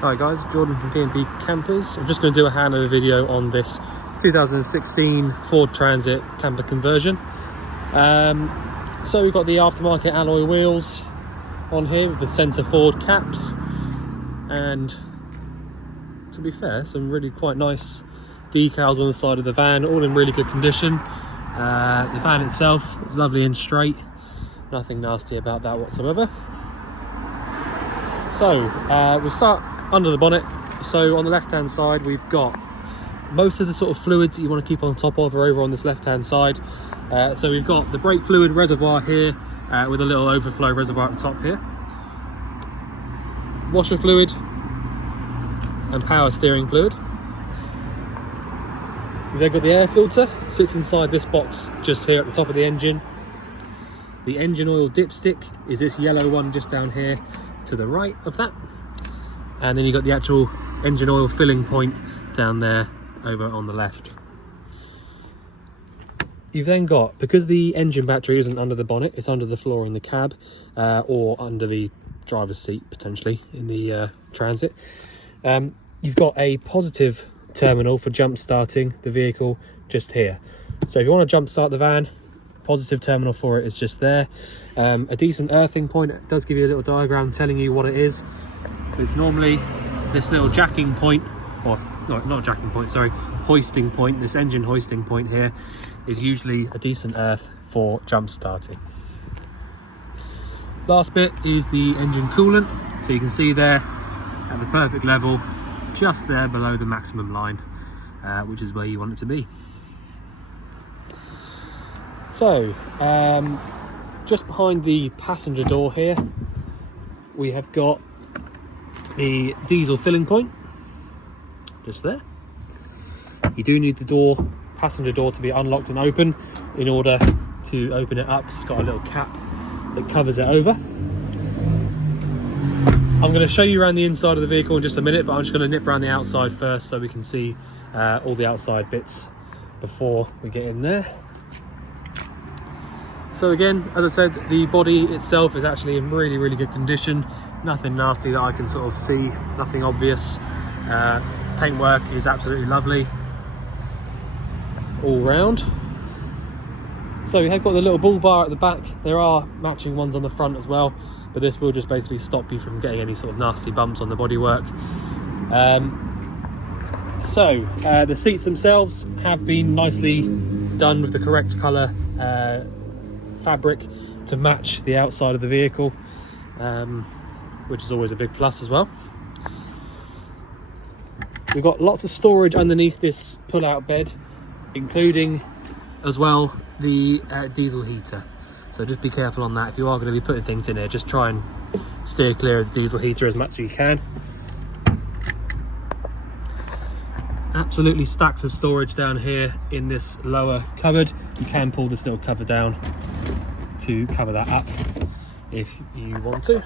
Hi guys, Jordan from P&P Campers. I'm just going to do a handover video on this 2016 Ford Transit camper conversion. So we've got the aftermarket alloy wheels on here with the centre forward caps, and to be fair, some really quite nice decals on the side of the van, all in really good condition. The van itself is lovely and straight, nothing nasty about that whatsoever. So we'll start under the bonnet. So on the left hand side we've got most of the sort of fluids that you want to keep on top of are over on this left hand side. So we've got the brake fluid reservoir here with a little overflow reservoir at the top here, washer fluid and power steering fluid. We've then got the air filter, sits inside this box just here at the top of the engine. The engine oil dipstick is this yellow one just down here to the right of that, and then you've got the actual engine oil filling point down there over on the left. You've then got, because the engine battery isn't under the bonnet, it's under the floor in the cab, or under the driver's seat potentially in the Transit. You've got a positive terminal for jump starting the vehicle just here. So if you want to jump start the van, positive terminal for it is just there. A decent earthing point. It does give you a little diagram telling you what it is. It's normally this little jacking point, or no, not jacking point, sorry, hoisting point. This engine hoisting point here is usually a decent earth for jump starting. Last bit is the engine coolant. So you can see there at the perfect level, just there below the maximum line, which is where you want it to be. So just behind the passenger door here we have got the diesel filling point just there. You do need the passenger door to be unlocked and open in order to open it up, because it's got a little cap that covers it over. I'm going to show you around the inside of the vehicle in just a minute, but I'm just going to nip around the outside first so we can see all the outside bits before we get in there. So again, as I said, the body itself is actually in really, really good condition. Nothing nasty that I can sort of see, nothing obvious. Paintwork is absolutely lovely all round. So we have got the little bull bar at the back. There are matching ones on the front as well, but this will just basically stop you from getting any sort of nasty bumps on the bodywork. The seats themselves have been nicely done with the correct colour fabric to match the outside of the vehicle, which is always a big plus as well. We've got lots of storage underneath this pull-out bed, including as well the diesel heater. So just be careful on that. If you are going to be putting things in here, just try and steer clear of the diesel heater as much as you can. Absolutely stacks of storage down here in this lower cupboard. You can pull this little cover down to cover that up if you want to.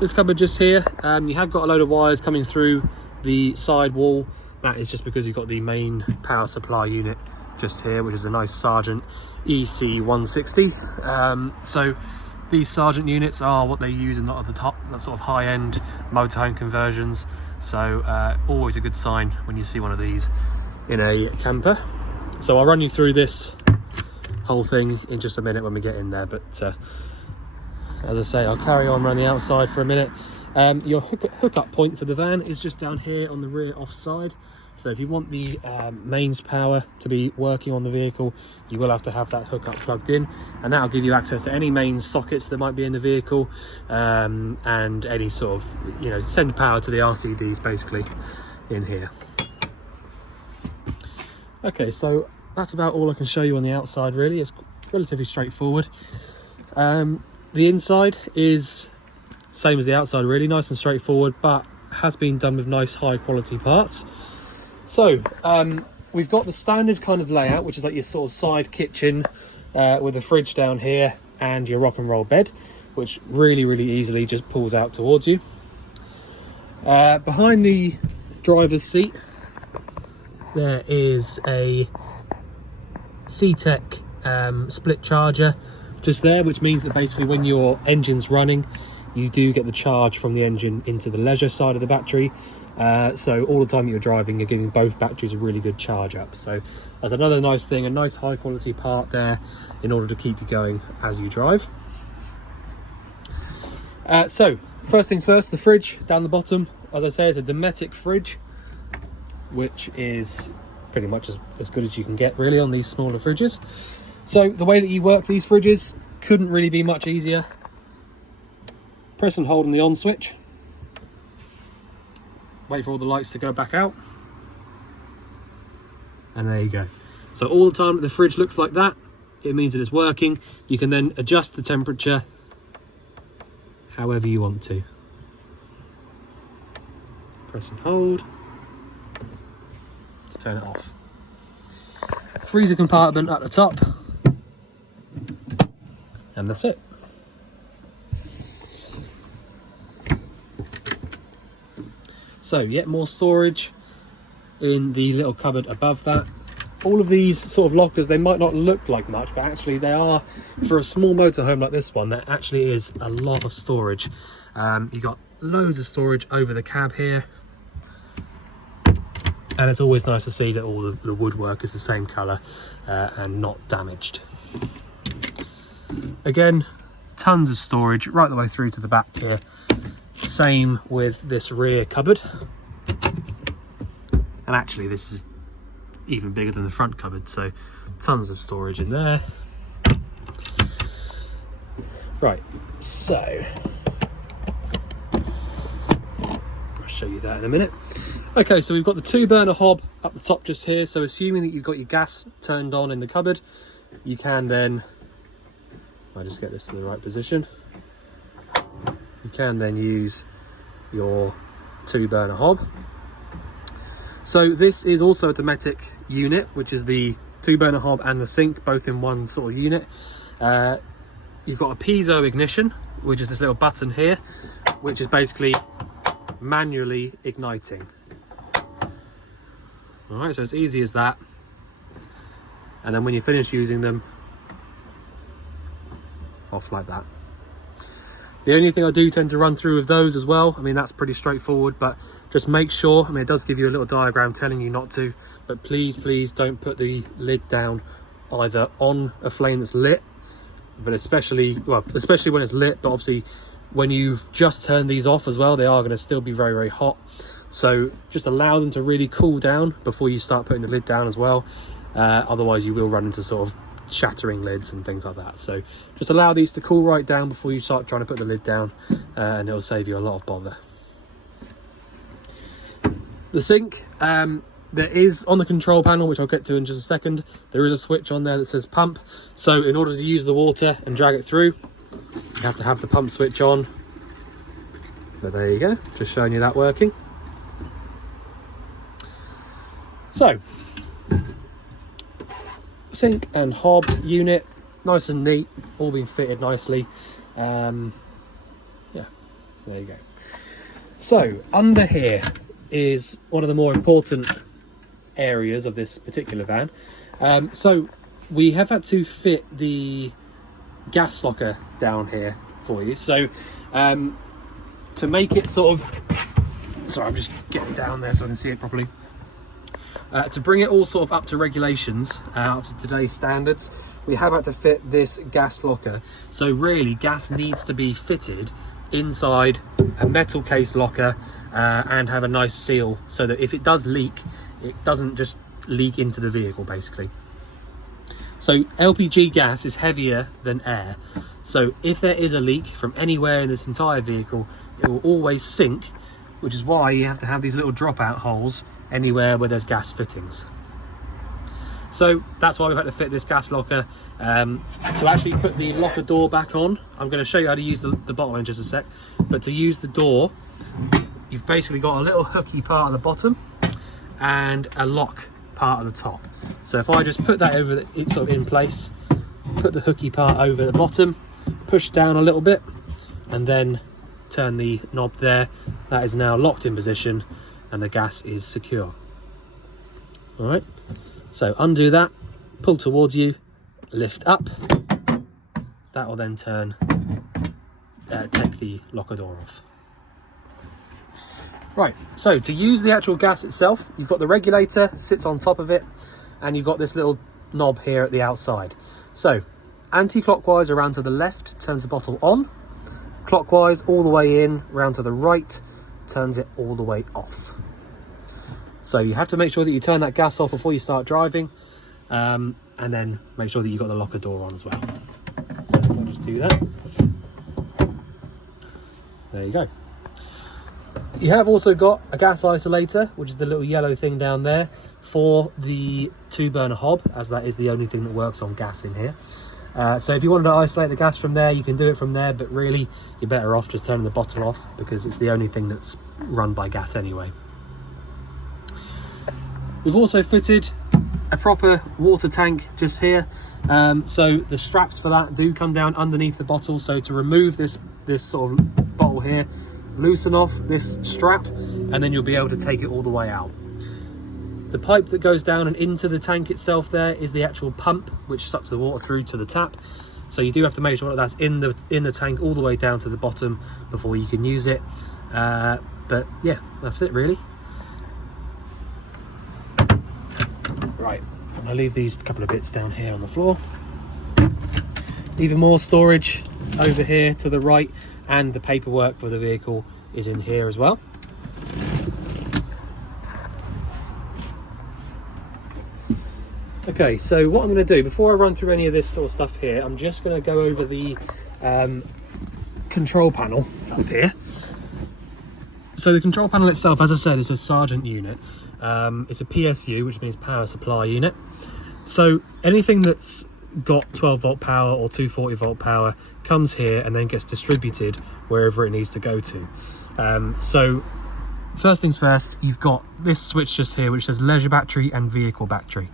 This cupboard just here, you have got a load of wires coming through the side wall. That is just because you've got the main power supply unit just here, which is a nice Sargent EC160. So these Sargent units are what they use in a lot of the top, that sort of high-end motorhome conversions. So always a good sign when you see one of these in a camper. So I'll run you through this whole thing in just a minute when we get in there, but as I say, I'll carry on around the outside for a minute. Your hookup point for the van is just down here on the rear offside. So if you want the mains power to be working on the vehicle, you will have to have that hookup plugged in, and that'll give you access to any mains sockets that might be in the vehicle, and any sort of, send power to the RCDs basically in here. Okay, so that's about all I can show you on the outside really. It's relatively straightforward. The inside is same as the outside really, nice and straightforward, but has been done with nice high quality parts. So we've got the standard kind of layout, which is like your sort of side kitchen with a fridge down here and your rock and roll bed, which really, really easily just pulls out towards you. Behind the driver's seat there is a C-Tech split charger just there, which means that basically when your engine's running, you do get the charge from the engine into the leisure side of the battery. So all the time you're driving, you're giving both batteries a really good charge up. So that's another nice thing, a nice high quality part there in order to keep you going as you drive. So first things first, the fridge down the bottom, as I say, is a Dometic fridge, which is pretty much as good as you can get really on these smaller fridges. So the way that you work these fridges couldn't really be much easier. Press and hold on the on switch, wait for all the lights to go back out, and there you go. So all the time that the fridge looks like that, it means that it's working. You can then adjust the temperature however you want to. Press and hold to turn it off. Freezer compartment at the top, and that's it. So yet more storage in the little cupboard above that. All of these sort of lockers, they might not look like much, but actually they are, for a small motorhome like this one, that actually is a lot of storage. You've got loads of storage over the cab here, and it's always nice to see that all the woodwork is the same colour and not damaged. Again, tons of storage right the way through to the back here. Same with this rear cupboard, and actually this is even bigger than the front cupboard, so tons of storage in there. Right, so I'll show you that in a minute. Okay, so we've got the 2-burner hob up the top just here. So assuming that you've got your gas turned on in the cupboard, you can then, if I just get this to the right position, you can then use your 2-burner hob. So this is also a Dometic unit, which is the 2-burner hob and the sink both in one sort of unit. You've got a piezo ignition, which is this little button here, which is basically manually igniting. All right, so it's easy as that. And then when you finish using them, off like that. The only thing I do tend to run through with those as well, I mean, that's pretty straightforward, but just make sure, I mean, it does give you a little diagram telling you not to, but please don't put the lid down either on a flame that's lit, but especially when it's lit, but obviously when you've just turned these off as well, they are going to still be very, very hot. So just allow them to really cool down before you start putting the lid down as well. Otherwise you will run into sort of shattering lids and things like that. So just allow these to cool right down before you start trying to put the lid down, and it'll save you a lot of bother. The sink, there is on the control panel, which I'll get to in just a second, there is a switch on there that says pump. So in order to use the water and drag it through, you have to have the pump switch on. But there you go, just showing you that working. So sink and hob unit, nice and neat, all been fitted nicely. Yeah, there you go. So under here is one of the more important areas of this particular van. So we have had to fit the gas locker down here for you. So to make it sort of, sorry, I'm just getting down there so I can see it properly. To bring it all sort of up to regulations, up to today's standards, we have had to fit this gas locker. So really, gas needs to be fitted inside a metal case locker and have a nice seal so that if it does leak, it doesn't just leak into the vehicle basically. So LPG gas is heavier than air. So if there is a leak from anywhere in this entire vehicle, it will always sink, which is why you have to have these little dropout holes anywhere where there's gas fittings. So that's why we've had to fit this gas locker. To actually put the locker door back on, I'm going to show you how to use the bottle in just a sec, but to use the door, you've basically got a little hooky part at the bottom and a lock part at the top. So if I just put that over, it's sort of in place, put the hooky part over the bottom, push down a little bit, and then turn the knob there, that is now locked in position and the gas is secure. All right, so undo that, pull towards you, lift up, that will then turn take the locker door off. Right, so to use the actual gas itself, you've got the regulator sits on top of it, and you've got this little knob here at the outside. So anti-clockwise around to the left turns the bottle on, clockwise all the way in round to the right turns it all the way off. So you have to make sure that you turn that gas off before you start driving, and then make sure that you've got the locker door on as well. So I'll just do that. There you go. You have also got a gas isolator, which is the little yellow thing down there, for the 2-burner hob, as that is the only thing that works on gas in here. So if you wanted to isolate the gas from there, you can do it from there, but really you're better off just turning the bottle off, because it's the only thing that's run by gas anyway. We've also fitted a proper water tank just here. So the straps for that do come down underneath the bottle. So to remove this sort of bottle here, loosen off this strap, and then you'll be able to take it all the way out. The pipe that goes down and into the tank itself there is the actual pump, which sucks the water through to the tap. So you do have to make sure that that's in the tank all the way down to the bottom before you can use it. But yeah, that's it really. Right, I'm gonna leave these couple of bits down here on the floor. Even more storage over here to the right, and the paperwork for the vehicle is in here as well. Okay, so what I'm going to do before I run through any of this sort of stuff here, I'm just going to go over the control panel up here. So the control panel itself, as I said, is a Sargent unit. It's a PSU, which means power supply unit. So anything that's got 12 volt power or 240 volt power comes here and then gets distributed wherever it needs to go to. So first things first, you've got this switch just here which says leisure battery and vehicle battery.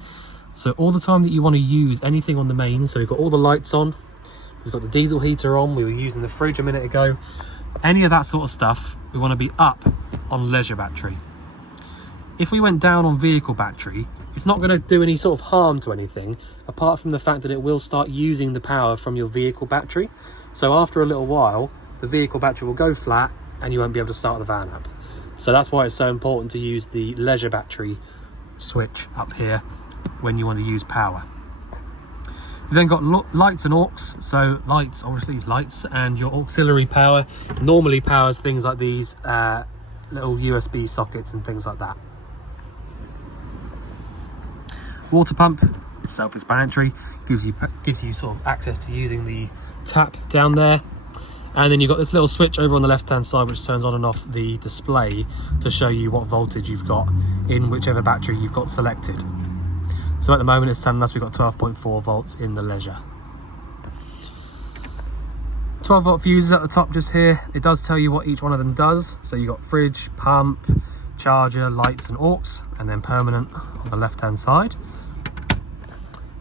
So all the time that you want to use anything on the main, so we've got all the lights on, we've got the diesel heater on, we were using the fridge a minute ago, any of that sort of stuff, we want to be up on leisure battery. If we went down on vehicle battery, it's not going to do any sort of harm to anything, apart from the fact that it will start using the power from your vehicle battery. So after a little while, the vehicle battery will go flat and you won't be able to start the van up. So that's why it's so important to use the leisure battery switch up here when you want to use power. You've then got lights and aux. So lights, obviously lights, and your auxiliary power normally powers things like these little USB sockets and things like that. Water pump, self-explanatory, gives you sort of access to using the tap down there. And then you've got this little switch over on the left hand side which turns on and off the display to show you what voltage you've got in whichever battery you've got selected. So at the moment it's telling us we've got 12.4 volts in the leisure. 12 volt fuses at the top just here. It does tell you what each one of them does. So you've got fridge, pump, charger, lights and aux, and then permanent on the left hand side.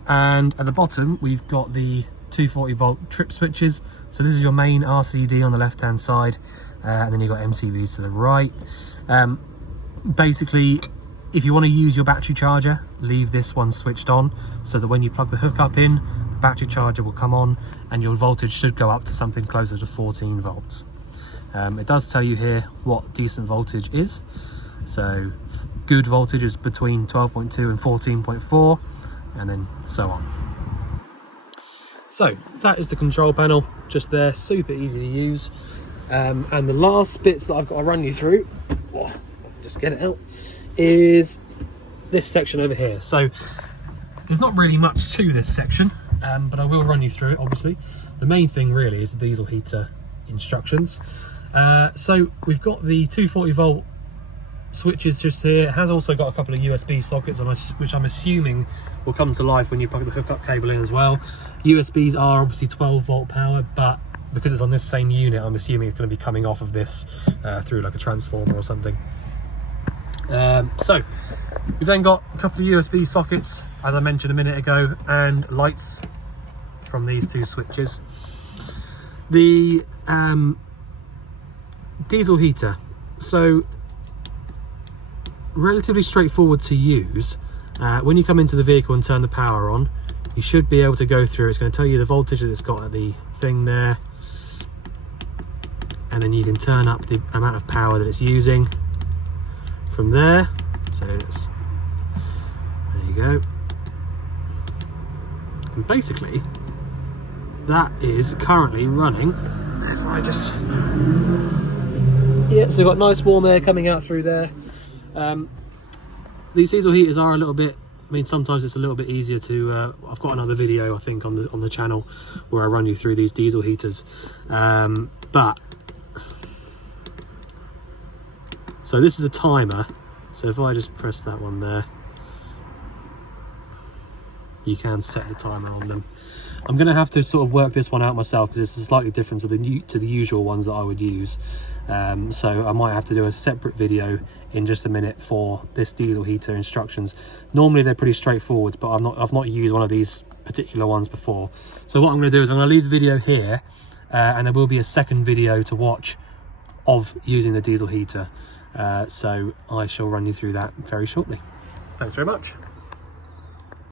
And at the bottom we've got the 240 volt trip switches. So this is your main RCD on the left hand side, and then you've got MCBs to the right. Basically, if you want to use your battery charger, leave this one switched on so that when you plug the hook up in, the battery charger will come on and your voltage should go up to something closer to 14 volts. It does tell you here what decent voltage is. So good voltage is between 12.2 and 14.4, and then so on. So that is the control panel just there, super easy to use. And the last bits that I've got to run you through, just get it out, is this section over here. So there's not really much to this section, but I will run you through it obviously. The main thing really is the diesel heater instructions. So we've got the 240 volt switches just here. It has also got a couple of USB sockets on us, which I'm assuming will come to life when you plug the hookup cable in as well. USBs are obviously 12 volt power, but because it's on this same unit, I'm assuming it's going to be coming off of this through like a transformer or something. So we've then got a couple of USB sockets, as I mentioned a minute ago, and lights from these two switches. The diesel heater, so relatively straightforward to use. When you come into the vehicle and turn the power on, you should be able to go through. It's going to tell you the voltage that it's got at the thing there. and then you can turn up the amount of power that it's using from there. So that's, there you go. And basically that is currently running. If I just, yeah, so we've got nice warm air coming out through there. These diesel heaters are a little bit, I mean, sometimes it's a little bit easier to, I've got another video I think on the channel where I run you through these diesel heaters, but so this is a timer. So if I just press that one there, you can set the timer on them. I'm going to have to sort of work this one out myself because this is slightly different to the usual ones that I would use. So I might have to do a separate video in just a minute for this diesel heater instructions. Normally they're pretty straightforward, but I've not used one of these particular ones before. So what I'm going to do is I'm going to leave the video here, and there will be a second video to watch of using the diesel heater. So I shall run you through that very shortly. Thanks very much.